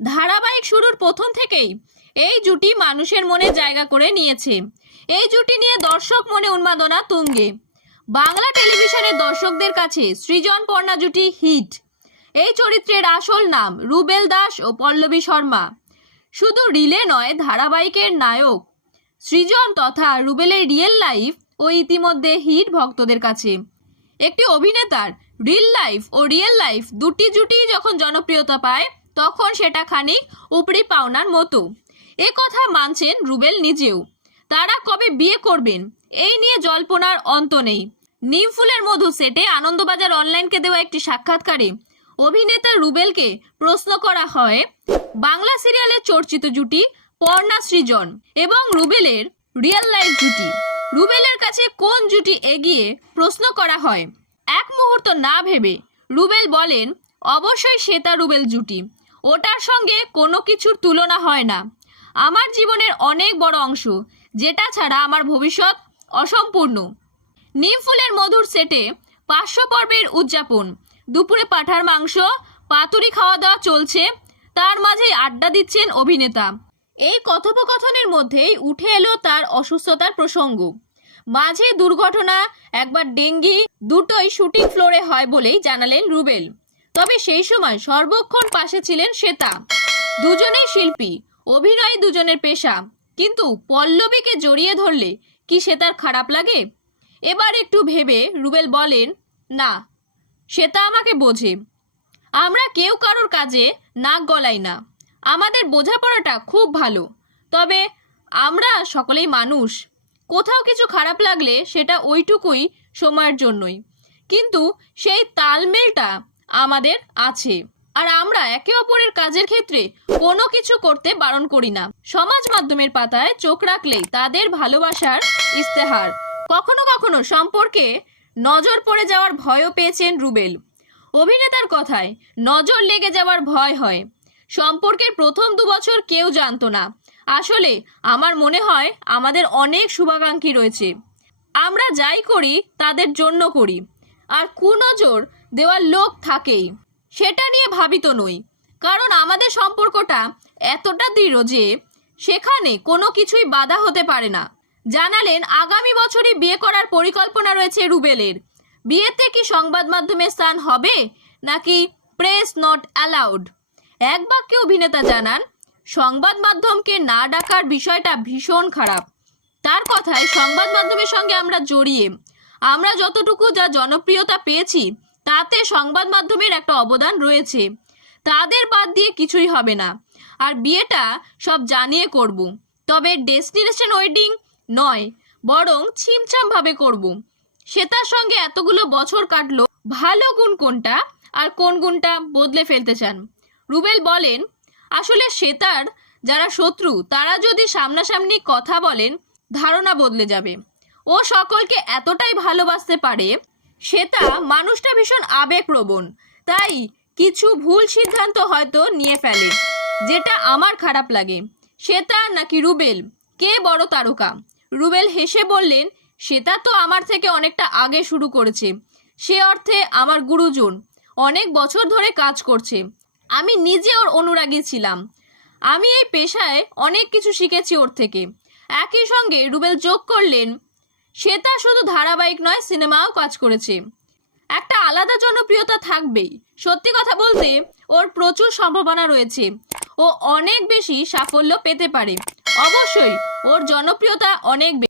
ধারাবাহিক শুরুর প্রথম থেকেই এই জুটি মানুষের মনে জায়গা করে নিয়েছে। এই জুটি নিয়ে দর্শক মনে উন্মাদনা তুঙ্গে। বাংলা টেলিভিশনের দর্শকদের কাছে সৃজন পর্ণা জুটি হিট। এই চরিত্রের আসল নাম রুবেল দাস ও পল্লবী শর্মা। শুধু রিলে নয়, ধারাবাহিকের নায়ক সৃজন তথা রুবেলের রিয়েল লাইফ ও ইতিমধ্যে হিট ভক্তদের কাছে। একটি অভিনেতার রিল লাইফ ও রিয়েল লাইফ দুটি জুটি যখন জনপ্রিয়তা পায় তখন সেটা খানিক উপরি পাওনার মতো। এ কথা মানছেন রুবেল নিজেও। তারা কবে বিয়ে করবেন? এই নিয়ে জল্পনার অন্ত নেই। নিমফুলের মধু সেটে আনন্দবাজার অনলাইনকে দেওয়া একটি সাক্ষাৎকারে অভিনেতা রুবেলকে প্রশ্ন করা হয়, বাংলা সিরিয়ালের চর্চিত জুটি পর্ণা সৃজন এবং রুবেলের রিয়েল লাইফ জুটি। রুবেলের কাছে কোন জুটি এগিয়ে প্রশ্ন করা হয়? এক মুহূর্ত না ভেবে রুবেল বলেন, অবশ্যই শ্বেতা রুবেল জুটি। ওটার সঙ্গে কোনো কিছুর তুলনা হয় না। আমার জীবনের অনেক বড় অংশ, যেটা ছাড়া আমার ভবিষ্যৎ অসম্পূর্ণ। নিমফুলের মধুর সেটে পাঁচশো পর্বের উদযাপন, দুপুরে পাঠার মাংস, পাতুরি খাওয়া দাওয়া চলছে, তার মাঝেই আড্ডা দিচ্ছেন অভিনেতা। এই কথোপকথনের মধ্যেই উঠে এলো তার অসুস্থতার প্রসঙ্গ। মাঝে দুর্ঘটনা, একবার ডেঙ্গি, দুটোই শুটিং ফ্লোরে হয় বলেই জানালেন রুবেল। তবে সেই সময় সর্বক্ষণ পাশে ছিলেন শ্বেতা। দুজনেই শিল্পী, অভিনয় দুজনের পেশা। কিন্তু পল্লবীকে জড়িয়ে ধরলে কি শ্বেতার খারাপ লাগে? এবার একটু ভেবে রুবেল বলেন, না, শ্বেতা আমাকে বোঝে। আমরা কেউ কারোর কাজে নাক গলাই না। আমাদের বোঝাপড়াটা খুব ভালো। তবে আমরা সকলেই মানুষ। কোথাও কিছু খারাপ লাগলে সেটা ওইটুকুই সময়ের জন্যই। কিন্তু সেই তালমেলটা আমাদের আছে। আর আমরা একে অপরের কাজের ক্ষেত্রে কোনো কিছু করতে বারণ করি না। সমাজ মাধ্যমের পাতায় চোখ রাখলেই তাদের ভালোবাসার ইস্তেহার কখনো কখনো সম্পর্কে নজর পড়ে যাওয়ার ভয়ও পেয়েছেন রুবেল। অভিনেতার কথায় নজর লেগে যাওয়ার ভয় হয়। সম্পর্কের প্রথম দু বছর কেউ জানতো না। আসলে আমার মনে হয় আমাদের অনেক শুভাকাঙ্ক্ষী রয়েছে। আমরা যাই করি, তাদের জন্য করি। আর কুনজর দেওয়ার লোক থাকেই। সেটা নিয়ে ভাবিত নই, কারণ আমাদের সম্পর্কটা এতটা দৃঢ় যে সেখানে কোনো কিছুই বাধা হতে পারে না। জানালেন, আগামী বছরই বিয়ে করার পরিকল্পনা রয়েছে রুবেলের। বিয়েতে কি সংবাদ মাধ্যমে স্থান হবে, নাকি প্রেস নট অ্যালাউড? এক বাক্যে অভিনেতা জানান, সংবাদ মাধ্যমকে না ডাকার বিষয়টা ভীষণ খারাপ। তার কথায় সংবাদ মাধ্যমের সঙ্গে আমরা জড়িয়ে, আমরা যতটুকু যা জনপ্রিয়তা পেয়েছি তাতে সংবাদ মাধ্যমের একটা অবদান রয়েছে। তাদের বাদ দিয়ে কিছুই হবে না। আর বিয়েটা সব জানিয়ে করব। তবে ডেস্টিনেশন ওয়েডিং নয়, বরং ছিমছামভাবে করব। শ্বেতার সঙ্গে এতগুলো বছর কাটলো, ভালো গুণ কোনটা আর কোন গুণটা বদলে ফেলতে চান? রুবেল বলেন, আসলে শ্বেতার যারা শত্রু, তারা যদি সামনাসামনি কথা বলেন, ধারণা বদলে যাবে। ও সকলকে এতটাই ভালোবাসতে পারে শ্বেতা মানুষটা ভীষণ আবেগপ্রবণ। তাই কিছু ভুল সিদ্ধান্ত হয়তো নিয়ে ফেলে, যেটা আমার খারাপ লাগে। শ্বেতা নাকি রুবেল? কে বড় তারকা? রুবেল হেসে বললেন শ্বেতা তো আমার থেকে অনেকটা আগে শুরু করেছে। সে অর্থে আমার গুরুজন। অনেক বছর ধরে কাজ করছে। আমি নিজে ওর অনুরাগী ছিলাম। আমি এই পেশায় অনেক কিছু শিখেছি ওর থেকে। একই সঙ্গে রুবেল যোগ করলেন শ্বেতা শুধু ধারাবাহিক নয়, সিনেমাও কাজ করেছে। একটা আলাদা জনপ্রিয়তা থাকবেই। সত্যি কথা বলতে, ওর প্রচুর সম্ভাবনা রয়েছে। ও অনেক বেশি সাফল্য পেতে পারে। অবশ্যই, ওর জনপ্রিয়তা অনেক